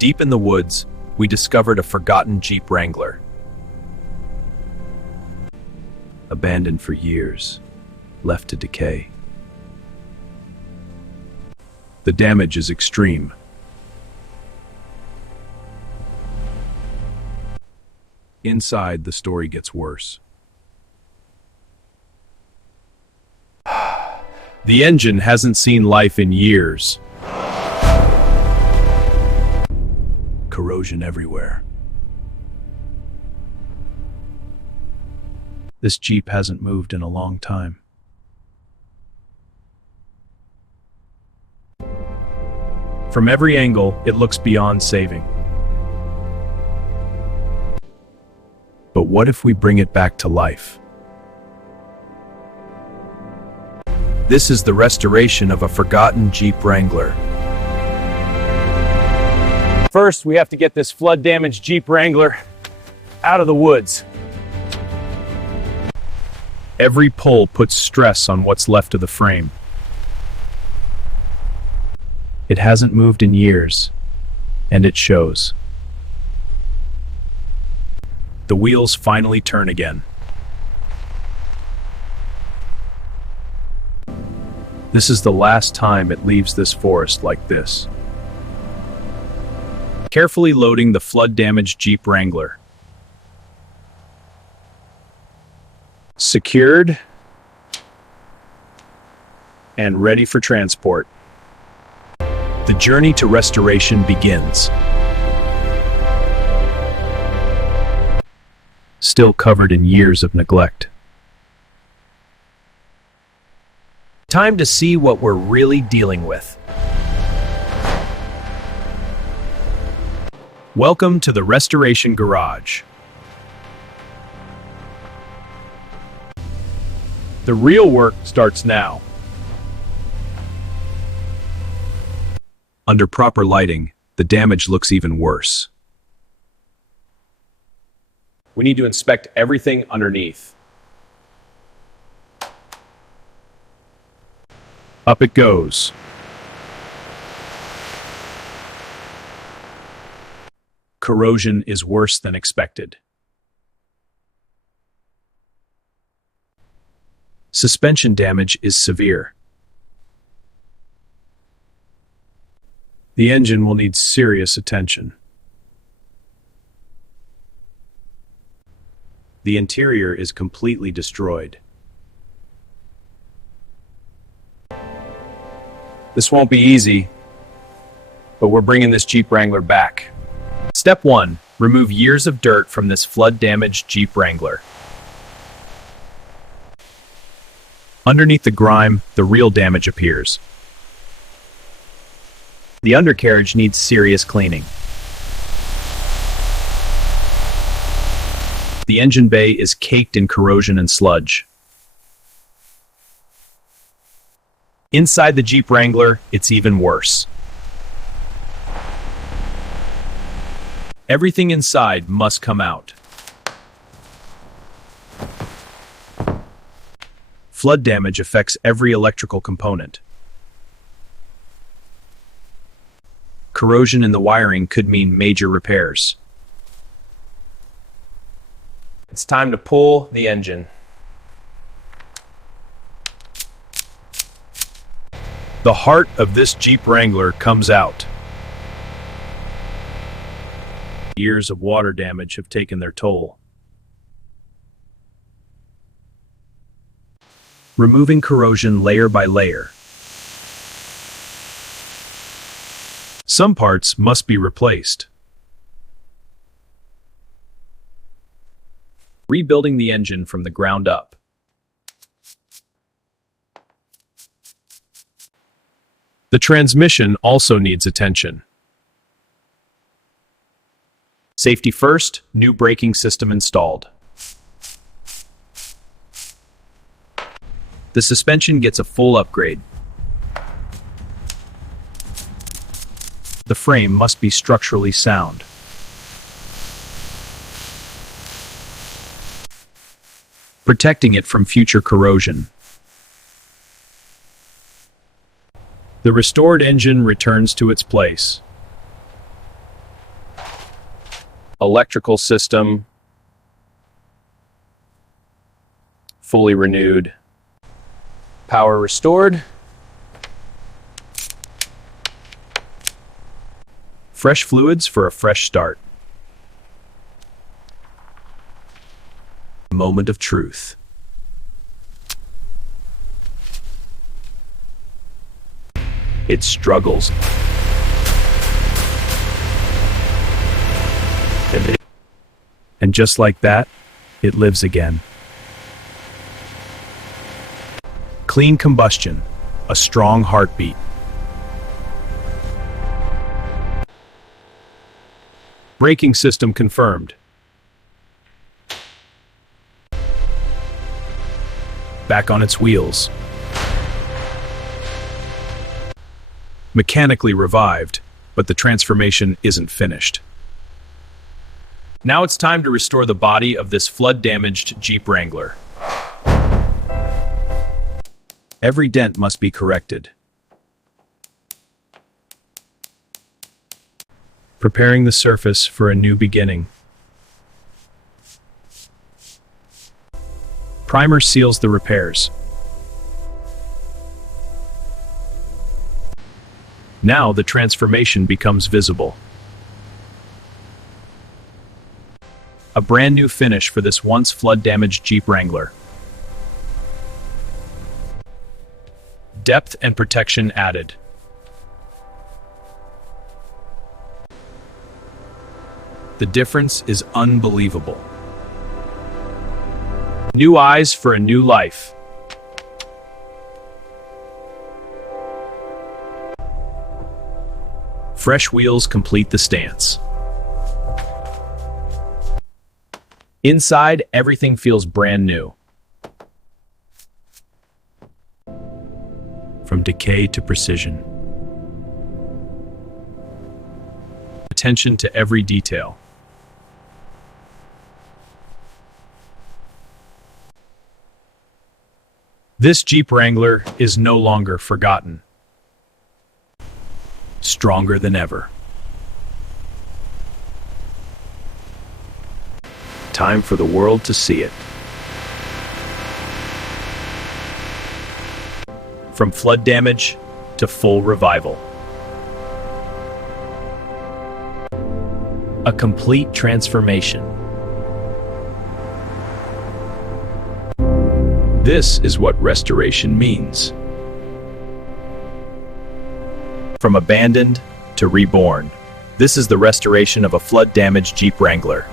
Deep in the woods, we discovered a forgotten Jeep Wrangler. Abandoned for years, left to decay. The damage is extreme. Inside, the story gets worse. The engine hasn't seen life in years. Corrosion everywhere. This Jeep hasn't moved in a long time. From every angle, it looks beyond saving. But what if we bring it back to life? This is the restoration of a forgotten Jeep Wrangler. First, we have to get this flood-damaged Jeep Wrangler out of the woods. Every pull puts stress on what's left of the frame. It hasn't moved in years, and it shows. The wheels finally turn again. This is the last time it leaves this forest like this. Carefully loading the flood-damaged Jeep Wrangler. Secured and ready for transport. The journey to restoration begins. Still covered in years of neglect. Time to see what we're really dealing with. Welcome to the Restoration Garage. The real work starts now. Under proper lighting, the damage looks even worse. We need to inspect everything underneath. Up it goes. Corrosion is worse than expected. Suspension damage is severe. The engine will need serious attention. The interior is completely destroyed. This won't be easy, but we're bringing this Jeep Wrangler back. Step 1. Remove years of dirt from this flood-damaged Jeep Wrangler. Underneath the grime, the real damage appears. The undercarriage needs serious cleaning. The engine bay is caked in corrosion and sludge. Inside the Jeep Wrangler, it's even worse. Everything inside must come out. Flood damage affects every electrical component. Corrosion in the wiring could mean major repairs. It's time to pull the engine. The heart of this Jeep Wrangler comes out. Years of water damage have taken their toll. Removing corrosion layer by layer. Some parts must be replaced. Rebuilding the engine from the ground up. The transmission also needs attention. Safety first, new braking system installed. The suspension gets a full upgrade. The frame must be structurally sound. Protecting it from future corrosion. The restored engine returns to its place. Electrical system fully renewed. Power restored. Fresh fluids for a fresh start. Moment of truth. It struggles. And just like that, it lives again. Clean combustion, a strong heartbeat. Braking system confirmed. Back on its wheels. Mechanically revived, but the transformation isn't finished. Now it's time to restore the body of this flood-damaged Jeep Wrangler. Every dent must be corrected. Preparing the surface for a new beginning. Primer seals the repairs. Now the transformation becomes visible. A brand new finish for this once flood-damaged Jeep Wrangler. Depth and protection added. The difference is unbelievable. New eyes for a new life. Fresh wheels complete the stance. Inside, everything feels brand new. From decay to precision. Attention to every detail. This Jeep Wrangler is no longer forgotten. Stronger than ever. Time for the world to see it. From flood damage to full revival. A complete transformation. This is what restoration means. From abandoned to reborn. This is the restoration of a flood-damaged Jeep Wrangler.